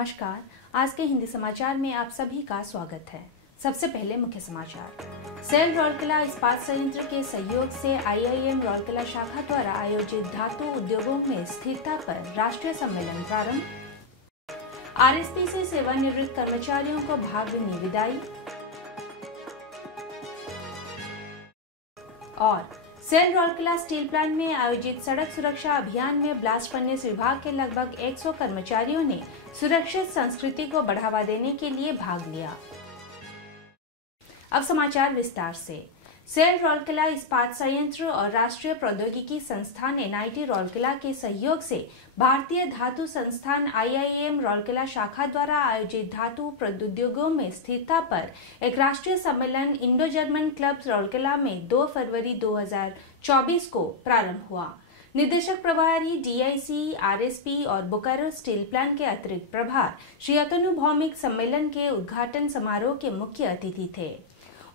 नमस्कार। आज के हिंदी समाचार में आप सभी का स्वागत है। सबसे पहले मुख्य समाचार। सेल राउरकेला इस्पात संयंत्र के सहयोग से IIM राउरकेला शाखा द्वारा आयोजित धातु उद्योगों में स्थिरता पर राष्ट्रीय सम्मेलन प्रारंभ। RSP से सेवानिवृत्त कर्मचारियों को भावभीनी विदाई। और सेल राउरकेला स्टील प्लांट में आयोजित सड़क सुरक्षा अभियान में ब्लास्ट फर्नेस विभाग के लगभग 100 कर्मचारियों ने सुरक्षित संस्कृति को बढ़ावा देने के लिए भाग लिया। अब समाचार विस्तार से। सेल राउरकेला इस्पात संयंत्र और राष्ट्रीय प्रौद्योगिकी संस्थान NIT राउरकेला के सहयोग से भारतीय धातु संस्थान IIM राउरकेला शाखा द्वारा आयोजित धातु प्रौद्योगिकों में स्थिरता पर एक राष्ट्रीय सम्मेलन इंडो जर्मन क्लब राउरकेला में 2 फरवरी 2024 को प्रारंभ हुआ। निदेशक प्रभारी DIC, RSP और बोकारो स्टील प्लांट के अतिरिक्त प्रभार श्री अतनु भौमिक सम्मेलन के उद्घाटन समारोह के मुख्य अतिथि थे।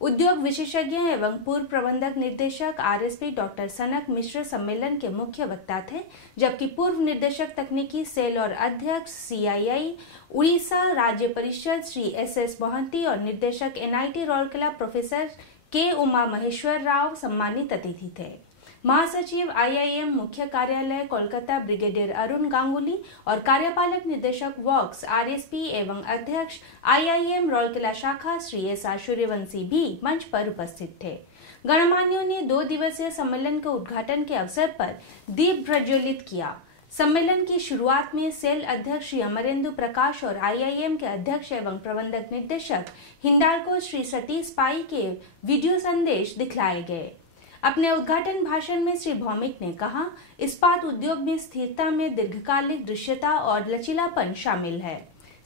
उद्योग विशेषज्ञ एवं पूर्व प्रबंधक निर्देशक RSP डॉक्टर सनक मिश्र सम्मेलन के मुख्य वक्ता थे, जबकि पूर्व निर्देशक तकनीकी सेल और अध्यक्ष CII उड़ीसा राज्य परिषद श्री SS मोहंती और निर्देशक NIT Rourkela professor K Uma Maheshwar Rao सम्मानित अतिथि थे। महासचिव IIM मुख्य कार्यालय कोलकाता ब्रिगेडियर अरुण गांगुली और कार्यपालक निदेशक वर्क्स RSP एवं अध्यक्ष IIM राउरकेला शाखा श्री SR सूर्यवंशी भी मंच पर उपस्थित थे। गणमान्यों ने 2 दिवसीय सम्मेलन के उद्घाटन के अवसर पर दीप प्रज्वलित किया। सम्मेलन की शुरुआत में सेल अध्यक्ष श्री अमरेंदु प्रकाश और IIM के अध्यक्ष एवं प्रबंधक निर्देशक हिंडाल्को श्री सतीश पाई के वीडियो संदेश दिखलाए गए। अपने उद्घाटन भाषण में श्री भौमिक ने कहा, इस्पात उद्योग में स्थिरता में दीर्घकालिक दृश्यता और लचीलापन शामिल है।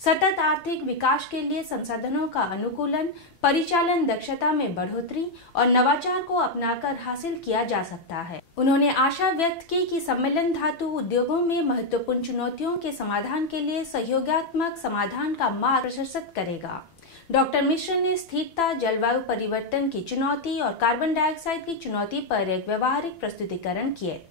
सतत आर्थिक विकास के लिए संसाधनों का अनुकूलन, परिचालन दक्षता में बढ़ोतरी और नवाचार को अपनाकर हासिल किया जा सकता है। उन्होंने आशा व्यक्त की कि सम्मेलन धातु उद्योगों में महत्वपूर्ण चुनौतियों के समाधान के लिए सहयोगात्मक समाधान का मार्ग प्रशस्त करेगा। डॉक्टर मिश्र ने स्थिरता, जलवायु परिवर्तन की चुनौती और कार्बन डाइऑक्साइड की चुनौती पर एक व्यवहारिक प्रस्तुतिकरण किए।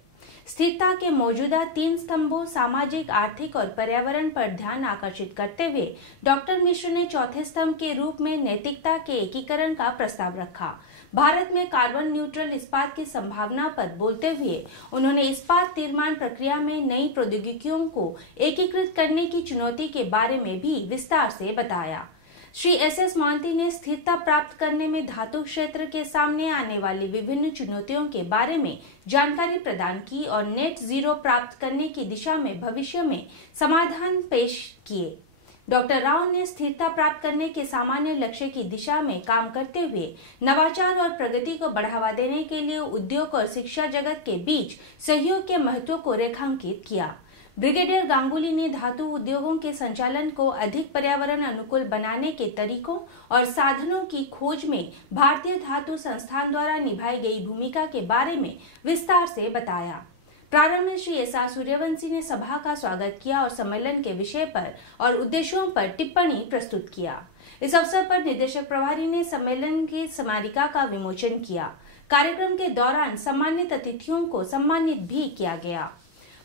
स्थिरता के मौजूदा 3 स्तंभों सामाजिक, आर्थिक और पर्यावरण पर ध्यान आकर्षित करते हुए डॉक्टर मिश्र ने चौथे स्तंभ के रूप में नैतिकता के एकीकरण का प्रस्ताव रखा। भारत में कार्बन न्यूट्रल इस्पात की संभावना पर बोलते हुए उन्होंने इस्पात निर्माण प्रक्रिया में नई प्रौद्योगिकियों को एकीकृत करने की चुनौती के बारे में भी विस्तार से बताया। श्री SS मोहंती ने स्थिरता प्राप्त करने में धातु क्षेत्र के सामने आने वाली विभिन्न चुनौतियों के बारे में जानकारी प्रदान की और नेट जीरो प्राप्त करने की दिशा में भविष्य में समाधान पेश किए। डॉक्टर राव ने स्थिरता प्राप्त करने के सामान्य लक्ष्य की दिशा में काम करते हुए नवाचार और प्रगति को बढ़ावा देने के लिए उद्योग और शिक्षा जगत के बीच सहयोग के महत्व को रेखांकित किया। ब्रिगेडियर गांगुली ने धातु उद्योगों के संचालन को अधिक पर्यावरण अनुकूल बनाने के तरीकों और साधनों की खोज में भारतीय धातु संस्थान द्वारा निभाई गई भूमिका के बारे में विस्तार से बताया। प्रारंभ में श्री SR सूर्यवंशी ने सभा का स्वागत किया और सम्मेलन के विषय पर और उद्देश्यों पर टिप्पणी प्रस्तुत किया। इस अवसर पर निदेशक प्रभारी ने सम्मेलन की स्मारिका का विमोचन किया। कार्यक्रम के दौरान सम्मानित अतिथियों को सम्मानित भी किया गया।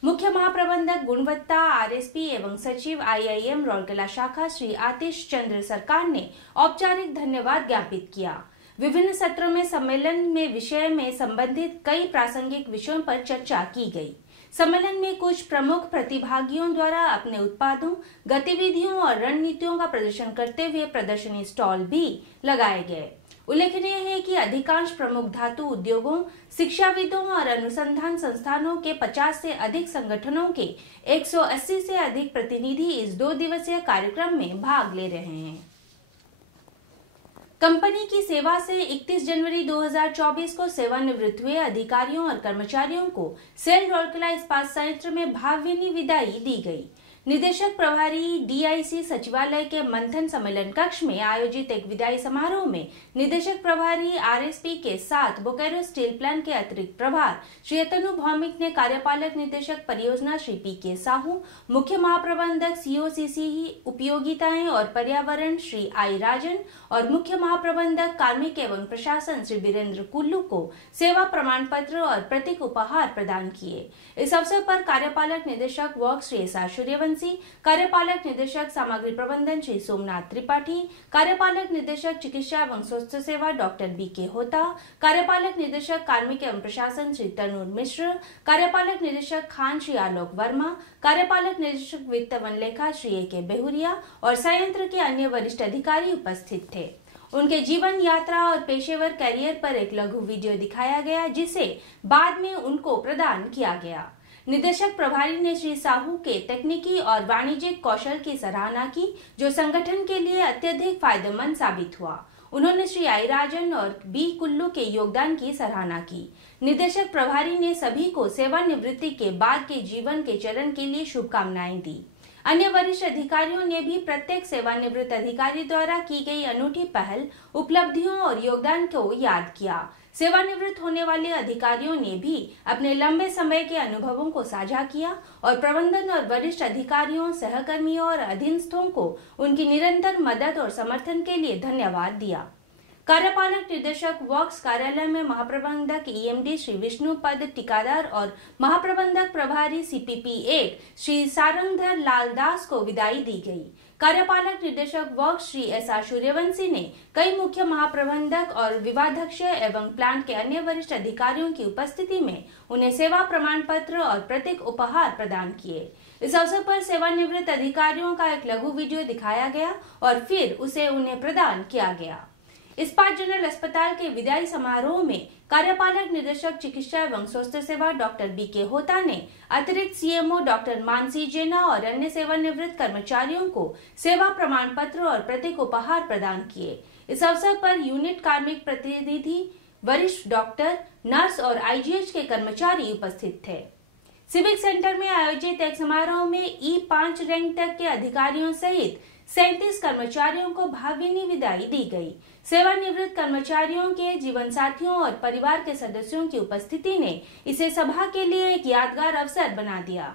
मुख्य महाप्रबंधक गुणवत्ता RSP एवं सचिव IIM राउरकेला शाखा श्री आतिश चंद्र सरकार ने औपचारिक धन्यवाद ज्ञापित किया। विभिन्न सत्रों में सम्मेलन में विषय में संबंधित कई प्रासंगिक विषयों पर चर्चा की गई। सम्मेलन में कुछ प्रमुख प्रतिभागियों द्वारा अपने उत्पादों, गतिविधियों और रणनीतियों का प्रदर्शन करते हुए प्रदर्शनी स्टॉल भी लगाए गए। उल्लेखनीय है कि अधिकांश प्रमुख धातु उद्योगों, शिक्षाविदों और अनुसंधान संस्थानों के 50 से अधिक संगठनों के 180 से अधिक प्रतिनिधि इस 2 दिवसीय कार्यक्रम में भाग ले रहे हैं। कंपनी की सेवा से 31 जनवरी 2024 को सेवानिवृत्त हुए अधिकारियों और कर्मचारियों को सेल राउरकेला इस्पात संयंत्र में भावभीनी विदाई दी गई। निदेशक प्रभारी DIC सचिवालय के मंथन सम्मेलन कक्ष में आयोजित एक विदाई समारोह में निदेशक प्रभारी RSP के साथ बोकारो स्टील प्लांट के अतिरिक्त प्रभार श्री अतनु भौमिक ने कार्यपालक निदेशक परियोजना श्री PK साहू, मुख्य महाप्रबंधक COCC उपयोगिताएं और पर्यावरण श्री I राजन और मुख्य महाप्रबंधक कार्मिक एवं प्रशासन श्री वीरेंद्र कुल्लू को सेवा प्रमाण पत्र और प्रतीक उपहार प्रदान किए। इस अवसर पर कार्यपालक निदेशक वर्क्स श्री SR सूर्यवंशी सूर्यवंशी, कार्यपालक निदेशक सामग्री प्रबंधन श्री सोमनाथ त्रिपाठी, कार्यपालक निदेशक चिकित्सा एवं स्वास्थ्य सेवा डॉक्टर BK होता, कार्यपालक निदेशक कार्मिक एवं प्रशासन श्री तनूर मिश्र, कार्यपालक निदेशक खान श्री आलोक वर्मा, कार्यपालक निदेशक वित्त वन लेखा श्री AK बेहुरिया और संयंत्र के अन्य वरिष्ठ अधिकारी उपस्थित थे। उनके जीवन यात्रा और पेशेवर कैरियर पर एक लघु वीडियो दिखाया गया, जिसे बाद में उनको प्रदान किया गया। निदेशक प्रभारी ने श्री साहू के तकनीकी और वाणिज्यिक कौशल की सराहना की, जो संगठन के लिए अत्यधिक फायदेमंद साबित हुआ। उन्होंने श्री आई राजन और B कुल्लू के योगदान की सराहना की। निदेशक प्रभारी ने सभी को सेवानिवृत्ति के बाद के जीवन के चरण के लिए शुभकामनाएं दी। अन्य वरिष्ठ अधिकारियों ने भी प्रत्येक सेवानिवृत्त अधिकारी द्वारा की गई अनूठी पहल, उपलब्धियों और योगदान को याद किया। सेवानिवृत्त होने वाले अधिकारियों ने भी अपने लंबे समय के अनुभवों को साझा किया और प्रबंधन और वरिष्ठ अधिकारियों, सहकर्मियों और अधीनस्थों को उनकी निरंतर मदद और समर्थन के लिए धन्यवाद दिया। कार्यपालक निदेशक वर्क्स कार्यालय में महाप्रबंधक EMD श्री विष्णुपद टिकादार और महाप्रबंधक प्रभारी CPP-8 श्री सारंगधर लाल दास को विदाई दी गई। कार्यपालक निदेशक वर्क्स श्री SR सूर्यवंशी ने कई मुख्य महाप्रबंधक और विभागाध्यक्ष एवं प्लांट के अन्य वरिष्ठ अधिकारियों की उपस्थिति में उन्हें सेवा प्रमाण पत्र और प्रतीक उपहार प्रदान किए। इस अवसर पर सेवानिवृत्त अधिकारियों का एक लघु वीडियो दिखाया गया और फिर उसे उन्हें प्रदान किया गया। इस्पात जनरल अस्पताल के विदाई समारोह में कार्यपालक निदेशक चिकित्सा एवं स्वास्थ्य सेवा डॉक्टर BK होता ने अतिरिक्त CMO डॉक्टर मानसी जेना और अन्य सेवानिवृत्त कर्मचारियों को सेवा प्रमाण पत्र और प्रतीक उपहार प्रदान किए। इस अवसर पर यूनिट कार्मिक प्रतिनिधि, वरिष्ठ डॉक्टर, नर्स और IGH के कर्मचारी उपस्थित थे। सिविक सेंटर में आयोजित एक समारोह में E5 रैंक तक के अधिकारियों सहित 37 कर्मचारियों को भावभीनी विदाई दी गई। सेवानिवृत्त कर्मचारियों के जीवन साथियों और परिवार के सदस्यों की उपस्थिति ने इसे सभा के लिए एक यादगार अवसर बना दिया।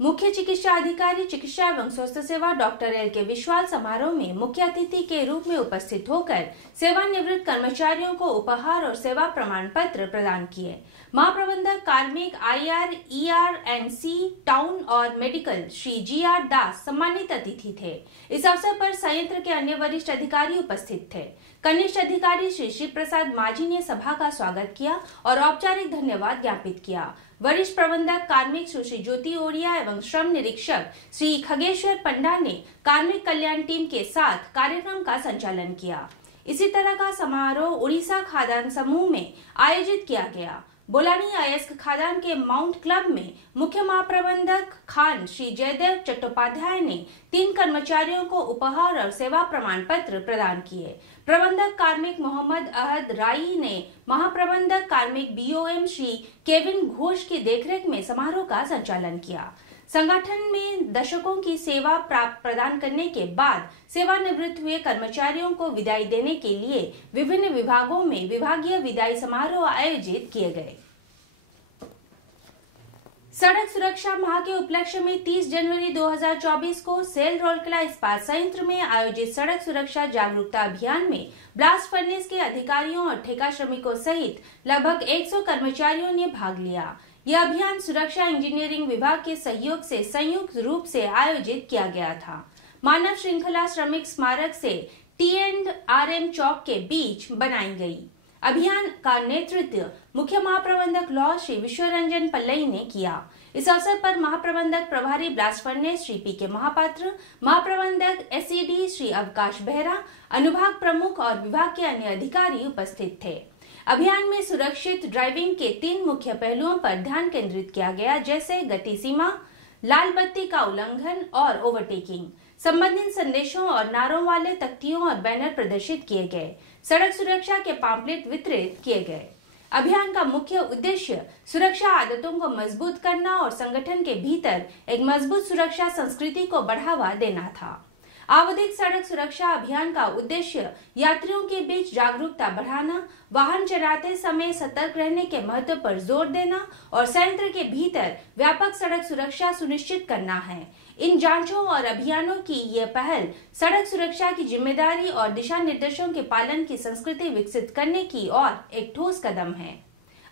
मुख्य चिकित्सा अधिकारी चिकित्सा एवं स्वास्थ्य सेवा डॉक्टर LK विश्वाल समारोह में मुख्य अतिथि के रूप में उपस्थित होकर सेवानिवृत्त कर्मचारियों को उपहार और सेवा प्रमाण पत्र प्रदान किए। महाप्रबंधक कार्मिक IR, ER and C town और मेडिकल श्री GR दास सम्मानित अतिथि थे। इस अवसर पर संयंत्र के अन्य वरिष्ठ अधिकारी उपस्थित थे। कनिष्ठ अधिकारी श्री शिव प्रसाद माझी ने सभा का स्वागत किया और औपचारिक धन्यवाद ज्ञापित किया। वरिष्ठ प्रबंधक कार्मिक सुश्री ज्योति ओरिया एवं श्रम निरीक्षक श्री खगेश्वर पंडा ने कार्मिक कल्याण टीम के साथ कार्यक्रम का संचालन किया। इसी तरह का समारोह उड़ीसा खादान समूह में आयोजित किया गया। बोलानी अयस्क खादान के माउंट क्लब में मुख्य महाप्रबंधक खान श्री जयदेव चट्टोपाध्याय ने 3 कर्मचारियों को उपहार और सेवा प्रमाण पत्र प्रदान किए। प्रबंधक कार्मिक मोहम्मद अहद राई ने महाप्रबंधक कार्मिक BOM श्री केविन घोष की देखरेख में समारोह का संचालन किया। संगठन में दशकों की सेवा प्रदान करने के बाद सेवानिवृत्त हुए कर्मचारियों को विदाई देने के लिए विभिन्न विभागों में विभागीय विदाई समारोह आयोजित किए गए। सड़क सुरक्षा माह के उपलक्ष्य में 30 जनवरी 2024 को सेल रौलकेला इस्पात संयंत्र में आयोजित सड़क सुरक्षा जागरूकता अभियान में ब्लास्ट फर्नेस के अधिकारियों और ठेका श्रमिकों सहित लगभग 100 कर्मचारियों ने भाग लिया। यह अभियान सुरक्षा इंजीनियरिंग विभाग के सहयोग से संयुक्त रूप से आयोजित किया गया था। मानव श्रृंखला श्रमिक स्मारक से T&RM चौक के बीच बनाई गई। अभियान का नेतृत्व मुख्य महाप्रबंधक लॉ श्री विश्वरंजन पल्लई ने किया। इस अवसर पर महाप्रबंधक प्रभारी blast furnace Shri PK Mahapatra, महाप्रबंधक SED श्री अवकाश बेहरा, अनुभाग प्रमुख और विभाग के अन्य अधिकारी उपस्थित थे। अभियान में सुरक्षित ड्राइविंग के 3 मुख्य पहलुओं पर ध्यान केंद्रित किया गया, जैसे गति सीमा, लाल बत्ती का उल्लंघन और ओवरटेकिंग। संबंधित संदेशों और नारों वाले तख्तियों और बैनर प्रदर्शित किए गए। सड़क सुरक्षा के पॉम्पलेट वितरित किए गए। अभियान का मुख्य उद्देश्य सुरक्षा आदतों को मजबूत करना और संगठन के भीतर एक मजबूत सुरक्षा संस्कृति को बढ़ावा देना था। आवधिक सड़क सुरक्षा अभियान का उद्देश्य यात्रियों के बीच जागरूकता बढ़ाना, वाहन चलाते समय सतर्क रहने के महत्व पर जोर देना और संयंत्र के भीतर व्यापक सड़क सुरक्षा सुनिश्चित करना है। इन जांचों और अभियानों की ये पहल सड़क सुरक्षा की जिम्मेदारी और दिशा निर्देशों के पालन की संस्कृति विकसित करने की ओर एक ठोस कदम है।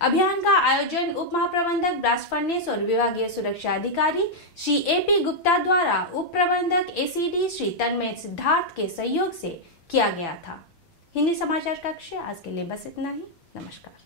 अभियान का आयोजन उप महाप्रबंधक ब्लास्ट फर्नेस और विभागीय सुरक्षा अधिकारी श्री AP गुप्ता द्वारा उप प्रबंधक ACD श्री तन्मय सिद्धार्थ के सहयोग से किया गया था। हिंदी समाचार कक्ष आज के लिए बस इतना ही। नमस्कार।